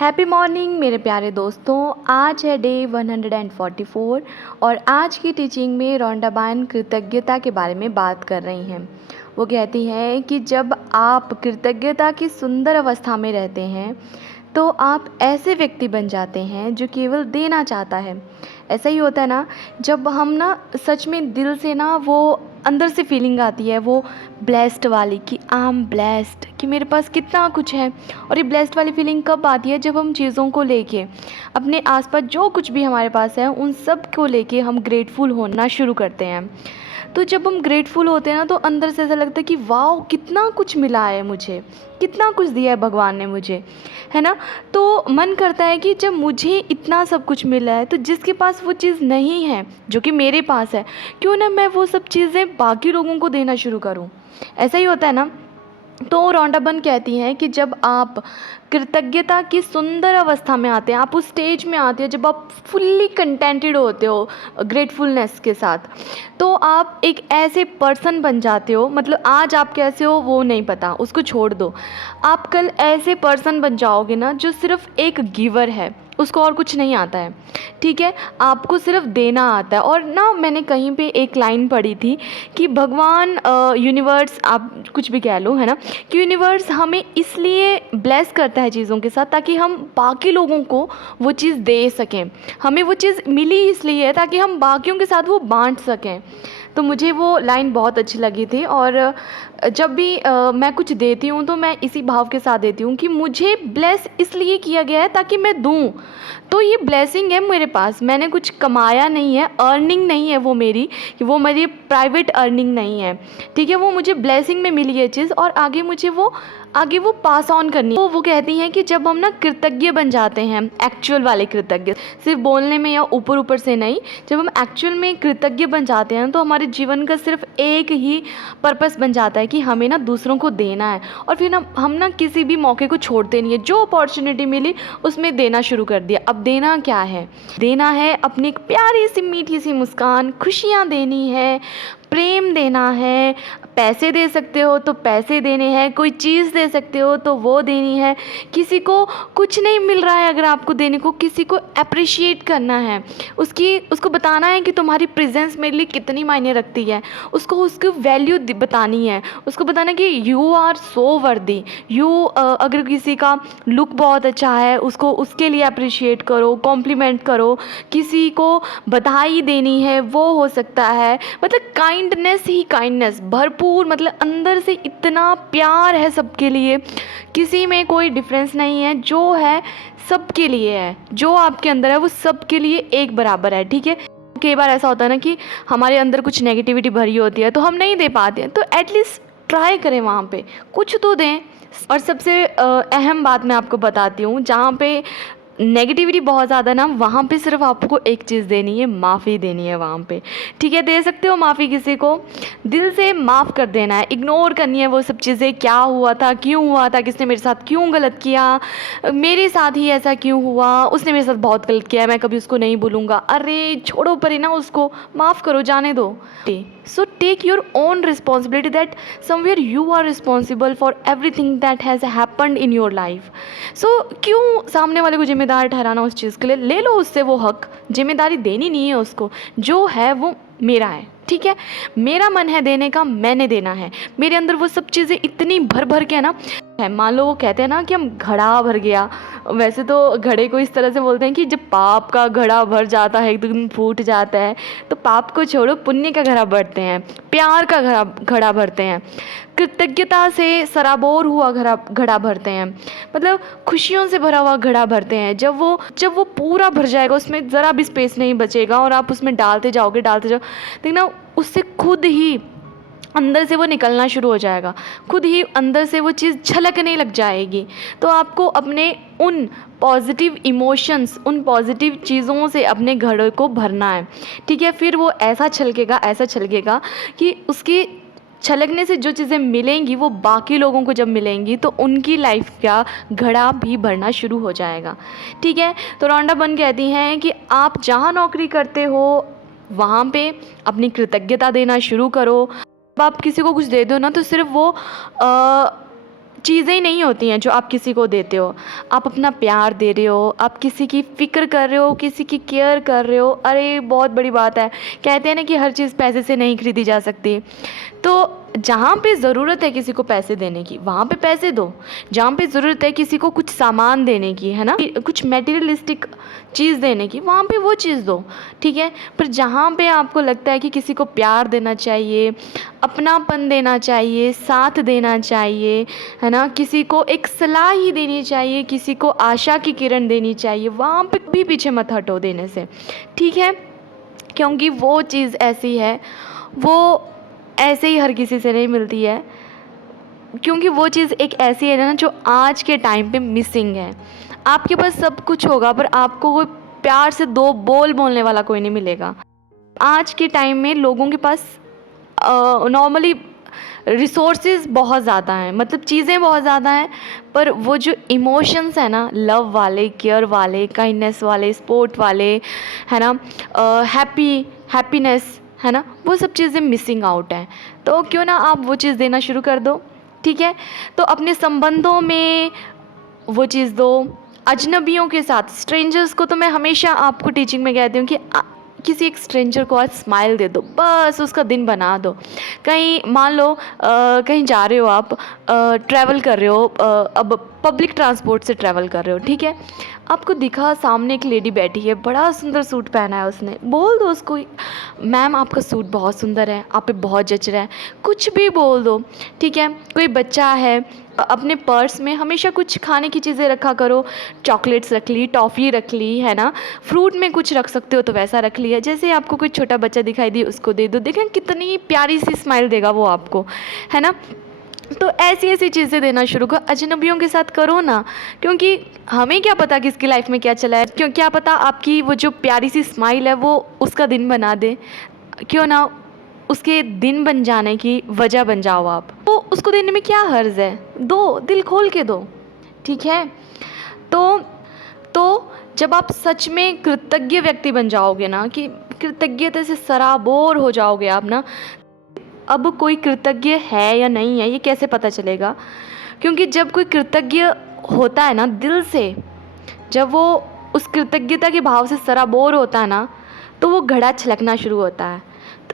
Happy morning मेरे प्यारे दोस्तों। आज है डे 144 और आज की टीचिंग में रोंडा बायन कृतज्ञता के बारे में बात कर रही हैं। वो कहती हैं कि जब आप कृतज्ञता की सुंदर अवस्था में रहते हैं तो आप ऐसे व्यक्ति बन जाते हैं जो केवल देना चाहता है। ऐसा ही होता है ना, जब हम ना सच में दिल से ना वो अंदर से फीलिंग आती है वो ब्लेस्ड वाली कि आई एम ब्लेस्ड, कि मेरे पास कितना कुछ है। और ये ब्लेस्ड वाली फीलिंग कब आती है? जब हम चीज़ों को लेके, अपने आसपास जो कुछ भी हमारे पास है उन सब को लेके हम ग्रेटफुल होना शुरू करते हैं। तो जब हम ग्रेटफुल होते हैं ना तो अंदर से ऐसा लगता है कि वाह कितना कुछ मिला है मुझे, कितना कुछ दिया है भगवान ने मुझे, है ना। तो मन करता है कि जब मुझे इतना सब कुछ मिला है तो जिसके पास वो चीज़ नहीं है जो कि मेरे पास है, क्यों ना मैं वो सब चीज़ें बाकी लोगों को देना शुरू करूं। ऐसा ही होता है ना। तो रोंडा बन कहती हैं कि जब आप कृतज्ञता की सुंदर अवस्था में आते हैं, आप उस स्टेज में आते हैं जब आप फुल्ली कंटेंटेड होते हो ग्रेटफुलनेस के साथ, तो आप एक ऐसे पर्सन बन जाते हो। मतलब आज आप कैसे हो वो नहीं पता, उसको छोड़ दो। आप कल ऐसे पर्सन बन जाओगे ना जो सिर्फ एक गिवर है, उसको और कुछ नहीं आता है, ठीक है। आपको सिर्फ देना आता है। और ना मैंने कहीं पे एक लाइन पढ़ी थी कि भगवान, यूनिवर्स, आप कुछ भी कह लो, है ना, कि यूनिवर्स हमें इसलिए ब्लेस करता है चीज़ों के साथ ताकि हम बाकी लोगों को वो चीज़ दे सकें। हमें वो चीज़ मिली इसलिए है ताकि हम बाकियों के साथ वो बांट सकें। तो मुझे वो लाइन बहुत अच्छी लगी थी। और जब भी मैं कुछ देती हूँ तो मैं इसी भाव के साथ देती हूँ कि मुझे ब्लेस इसलिए किया गया है ताकि मैं दूँ। तो ये ब्लेसिंग है मेरे पास, मैंने कुछ कमाया नहीं है, अर्निंग नहीं है वो मेरी, कि वो मेरी प्राइवेट अर्निंग नहीं है, ठीक है। वो मुझे ब्लेसिंग में मिली है चीज़ और आगे मुझे वो पास ऑन करनी है। तो वो कहती हैं कि जब हम ना कृतज्ञ बन जाते हैं, एक्चुअल वाले कृतज्ञ, सिर्फ बोलने में या ऊपर ऊपर से नहीं, जब हम एक्चुअल में कृतज्ञ बन जाते हैं तो हमारे जीवन का सिर्फ एक ही पर्पस बन जाता है कि हमें ना दूसरों को देना है। और फिर ना हम ना किसी भी मौके को छोड़ते नहीं है, जो अपॉर्चुनिटी मिली उसमें देना शुरू कर दिया। अब देना क्या है? देना है अपनी एक प्यारी सी मीठी सी मुस्कान, खुशियाँ देनी है, प्रेम देना है। पैसे दे सकते हो तो पैसे देने हैं, कोई चीज़ दे सकते हो तो वो देनी है। किसी को कुछ नहीं मिल रहा है अगर आपको देने को, किसी को अप्रिशिएट करना है, उसको बताना है कि तुम्हारी प्रेजेंस मेरे लिए कितनी मायने रखती है, उसकी वैल्यू बतानी है, उसको बताना कि यू आर सो वर्दी। अगर किसी का लुक बहुत अच्छा है उसको उसके लिए अप्रिशिएट करो, कॉम्प्लीमेंट करो, किसी को बधाई देनी है वो हो सकता है। मतलब काइंडनेस ही काइंडनेस भरपूर, मतलब अंदर से इतना प्यार है सबके लिए, किसी में कोई डिफरेंस नहीं है, जो है सबके लिए है, जो आपके अंदर है वो सबके लिए एक बराबर है, ठीक है। कई बार ऐसा होता है ना कि हमारे अंदर कुछ नेगेटिविटी भरी होती है तो हम नहीं दे पाते हैं, तो एटलीस्ट ट्राई करें, वहाँ पे कुछ तो दें। और सबसे अहम बात मैं आपको बताती हूँ, जहाँ पे नेगेटिविटी बहुत ज़्यादा ना, वहाँ पे सिर्फ आपको एक चीज़ देनी है, माफ़ी देनी है वहाँ पे, ठीक है। दे सकते हो माफ़ी, किसी को दिल से माफ़ कर देना है, इग्नोर करनी है वो सब चीज़ें, क्या हुआ था, क्यों हुआ था, किसने मेरे साथ क्यों गलत किया, मेरे साथ ही ऐसा क्यों हुआ, उसने मेरे साथ बहुत गलत किया है, मैं कभी उसको नहीं भूलूंगा, अरे छोड़ो परे ना, उसको माफ़ करो, जाने दो। So take your own responsibility, that somewhere you are responsible for everything that has happened in your life. So क्यों सामने वाले को जिम्मेदार ठहराना उस चीज़ के लिए? ले लो उससे वो हक, जिम्मेदारी देनी नहीं है उसको, जो है वो मेरा है, ठीक है। मेरा मन है देने का, मैंने देना है, मेरे अंदर वो सब चीज़ें इतनी भर भर के है ना। मान लो वो कहते हैं ना कि हम घड़ा भर गया, वैसे तो घड़े को इस तरह से बोलते हैं कि जब पाप का घड़ा भर जाता है, एकदम फूट जाता है, तो पाप को छोड़ो, पुण्य का घड़ा भरते हैं, प्यार का घड़ा भरते हैं, कृतज्ञता से सराबोर हुआ घड़ा भरते हैं, मतलब खुशियों से भरा हुआ घड़ा भरते हैं। जब वो पूरा भर जाएगा, उसमें ज़रा भी स्पेस नहीं बचेगा और आप उसमें डालते जाओ, देखना उससे खुद ही अंदर से वो निकलना शुरू हो जाएगा, खुद ही अंदर से वो चीज़ झलकने लग जाएगी। तो आपको अपने उन पॉजिटिव इमोशंस, उन पॉजिटिव चीज़ों से अपने घड़े को भरना है, ठीक है। फिर वो ऐसा छलकेगा कि उसकी छलकने से जो चीज़ें मिलेंगी वो बाकी लोगों को जब मिलेंगी तो उनकी लाइफ का घड़ा भी भरना शुरू हो जाएगा, ठीक है। तो रोंडा बन कहती हैं कि आप जहाँ नौकरी करते हो वहाँ पे अपनी कृतज्ञता देना शुरू करो। जब आप किसी को कुछ दे दो ना तो सिर्फ वो चीज़ें ही नहीं होती हैं जो आप किसी को देते हो। आप अपना प्यार दे रहे हो, आप किसी की फ़िक्र कर रहे हो, किसी की केयर कर रहे हो। अरे बहुत बड़ी बात है। कहते हैं ना कि हर चीज़ पैसे से नहीं खरीदी जा सकती। तो जहाँ पे ज़रूरत है किसी को पैसे देने की, वहाँ पे पैसे दो। जहाँ पे ज़रूरत है किसी को कुछ सामान देने की, है ना, कुछ मटेरियलिस्टिक चीज़ देने की, वहाँ पे वो चीज़ दो, ठीक है। पर जहाँ पे आपको लगता है कि किसी को प्यार देना चाहिए, अपनापन देना चाहिए, साथ देना चाहिए, है ना, किसी को एक सलाह ही देनी चाहिए, किसी को आशा की किरण देनी चाहिए, वहाँ पे भी पीछे मत हटो देने से, ठीक है। क्योंकि वो चीज़ ऐसी है, वो ऐसे ही हर किसी से नहीं मिलती है। क्योंकि वो चीज़ एक ऐसी है ना जो आज के टाइम पे मिसिंग है। आपके पास सब कुछ होगा पर आपको कोई प्यार से दो बोल बोलने वाला कोई नहीं मिलेगा। आज के टाइम में लोगों के पास नॉर्मली रिसोर्सेज बहुत ज़्यादा हैं, मतलब चीज़ें बहुत ज़्यादा हैं, पर वो जो इमोशंस है ना, लव वाले, केयर वाले, काइंडनेस वाले, सपोर्ट वाले, है ना, हैप्पीनेस, है ना, वो सब चीज़ें मिसिंग आउट हैं। तो क्यों ना आप वो चीज़ देना शुरू कर दो, ठीक है। तो अपने संबंधों में वो चीज़ दो। अजनबियों के साथ, स्ट्रेंजर्स को तो मैं हमेशा आपको टीचिंग में कहती हूँ कि किसी एक स्ट्रेंजर को आज स्माइल दे दो, बस उसका दिन बना दो। कहीं मान लो कहीं जा रहे हो आप, ट्रैवल कर रहे हो, अब पब्लिक ट्रांसपोर्ट से ट्रैवल कर रहे हो, ठीक है। आपको दिखा सामने एक लेडी बैठी है, बड़ा सुंदर सूट पहना है उसने, बोल दो उसको, मैम आपका सूट बहुत सुंदर है, आप पे बहुत जच रहा है, कुछ भी बोल दो, ठीक है। कोई बच्चा है, अपने पर्स में हमेशा कुछ खाने की चीज़ें रखा करो, चॉकलेट्स रख ली, टॉफ़ी रख ली, है ना, फ्रूट में कुछ रख सकते हो तो वैसा रख लिया। जैसे आपको कोई छोटा बच्चा दिखाई दे उसको दे दो, देखें कितनी प्यारी सी स्माइल देगा वो आपको, है ना। तो ऐसी ऐसी चीज़ें देना शुरू करो, अजनबियों के साथ करो ना, क्योंकि हमें क्या पता किसकी लाइफ में क्या चला है, क्यों क्या पता आपकी वो जो प्यारी सी स्माइल है वो उसका दिन बना दे। क्यों ना उसके दिन बन जाने की वजह बन जाओ आप। तो उसको देने में क्या हर्ज है, दो, दिल खोल के दो, ठीक है। तो जब आप सच में कृतज्ञ व्यक्ति बन जाओगे ना, कि कृतज्ञता से सराबोर हो जाओगे आप ना, अब कोई कृतज्ञ है या नहीं है ये कैसे पता चलेगा। क्योंकि जब कोई कृतज्ञ होता है ना दिल से, जब वो उस कृतज्ञता के भाव से सराबोर होता है ना, तो वो घड़ा छलकना शुरू होता है।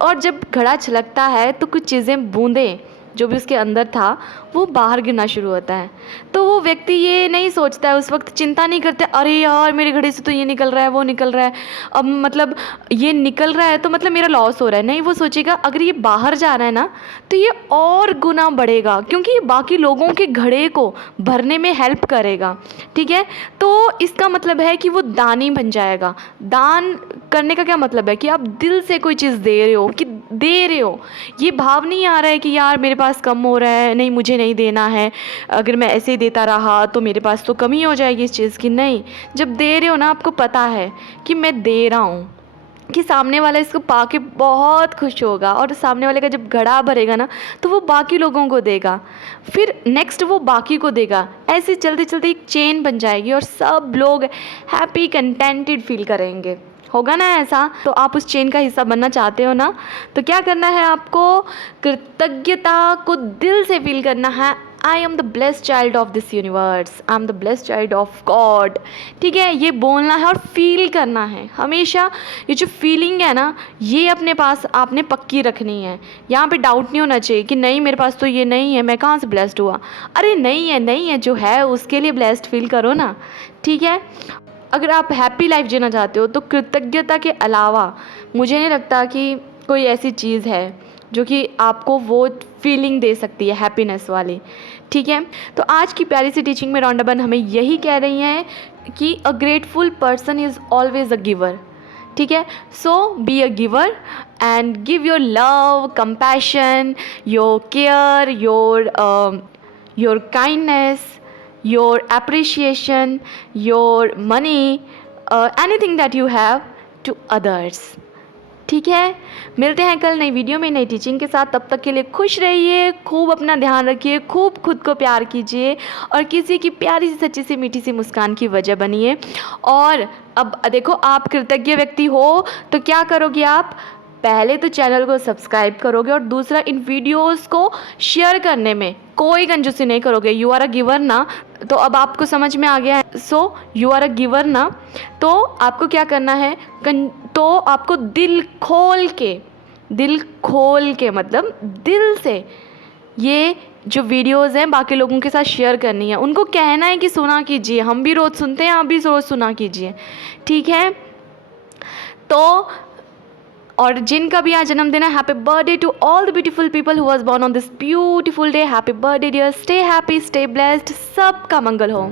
और जब घड़ा छलकता है तो कुछ चीज़ें, बूंदें जो भी उसके अंदर था वो बाहर गिरना शुरू होता है। तो वो व्यक्ति ये नहीं सोचता है, उस वक्त चिंता नहीं करता, अरे यार मेरे घड़े से तो ये निकल रहा है, वो निकल रहा है, अब मतलब ये निकल रहा है तो मतलब मेरा लॉस हो रहा है। नहीं, वो सोचेगा अगर ये बाहर जा रहा है ना तो ये और गुना बढ़ेगा, क्योंकि ये बाकी लोगों के घड़े को भरने में हेल्प करेगा, ठीक है। तो इसका मतलब है कि वो दानी बन जाएगा। दान करने का क्या मतलब है कि आप दिल से कोई चीज़ दे रहे हो, कि दे रहे हो, ये भाव नहीं आ रहा है कि यार मेरे पास कम हो रहा है, नहीं मुझे नहीं देना है, अगर मैं ऐसे ही देता रहा तो मेरे पास तो कमी हो जाएगी इस चीज़ की। नहीं, जब दे रहे हो ना आपको पता है कि मैं दे रहा हूँ, कि सामने वाला इसको पाके बहुत खुश होगा, और सामने वाले का जब घड़ा भरेगा ना तो वो बाकी लोगों को देगा, फिर नेक्स्ट वो बाकी को देगा, ऐसे चलते चलते एक चेन बन जाएगी और सब लोग हैप्पी कंटेंटेड फील करेंगे। होगा ना ऐसा? तो आप उस चेन का हिस्सा बनना चाहते हो ना, तो क्या करना है आपको, कृतज्ञता को दिल से फील करना है। I am the blessed child of this universe, I am the blessed child of God, ठीक है। ये बोलना है और फील करना है हमेशा। ये जो फीलिंग है ना, ये अपने पास आपने पक्की रखनी है। यहाँ पे डाउट नहीं होना चाहिए कि नहीं मेरे पास तो ये नहीं है, मैं कहाँ से ब्लेस्ड हुआ। अरे नहीं है, नहीं है, जो है उसके लिए ब्लेस्ड फील करो ना, ठीक है। अगर आप हैप्पी लाइफ जीना चाहते हो तो कृतज्ञता के अलावा मुझे नहीं लगता कि कोई ऐसी चीज़ है जो कि आपको वो फीलिंग दे सकती है हैप्पीनेस वाली, ठीक है। तो आज की प्यारी सी टीचिंग में रॉन्डाबन हमें यही कह रही हैं कि a grateful person is always a giver, ठीक है। So be a giver and give your love, compassion, your care, your kindness, your appreciation, your money, anything that you have to others, ठीक है। मिलते हैं कल नई वीडियो में नई टीचिंग के साथ। तब तक के लिए खुश रहिए, खूब अपना ध्यान रखिए, खूब खुद को प्यार कीजिए और किसी की प्यारी सी सच्ची सी मीठी सी मुस्कान की वजह बनिए। और अब देखो, आप कृतज्ञ व्यक्ति हो तो क्या करोगे, आप पहले तो चैनल को सब्सक्राइब करोगे और दूसरा इन वीडियोस को शेयर करने में कोई कंजूसी नहीं करोगे। यू आर अ गिवर ना, तो अब आपको समझ में आ गया है। So you are a giver ना, तो आपको क्या करना है, तो आपको दिल खोल के मतलब दिल से ये जो वीडियोज़ हैं बाकी लोगों के साथ शेयर करनी है। उनको कहना है कि सुना कीजिए, हम भी रोज़ सुनते हैं, आप भी रोज़ सुना कीजिए, ठीक है। तो और जिनका भी आज जन्मदिन है, happy birthday to all the beautiful people who was born on this beautiful day. Happy birthday dear, stay happy, stay blessed, सबका मंगल हो।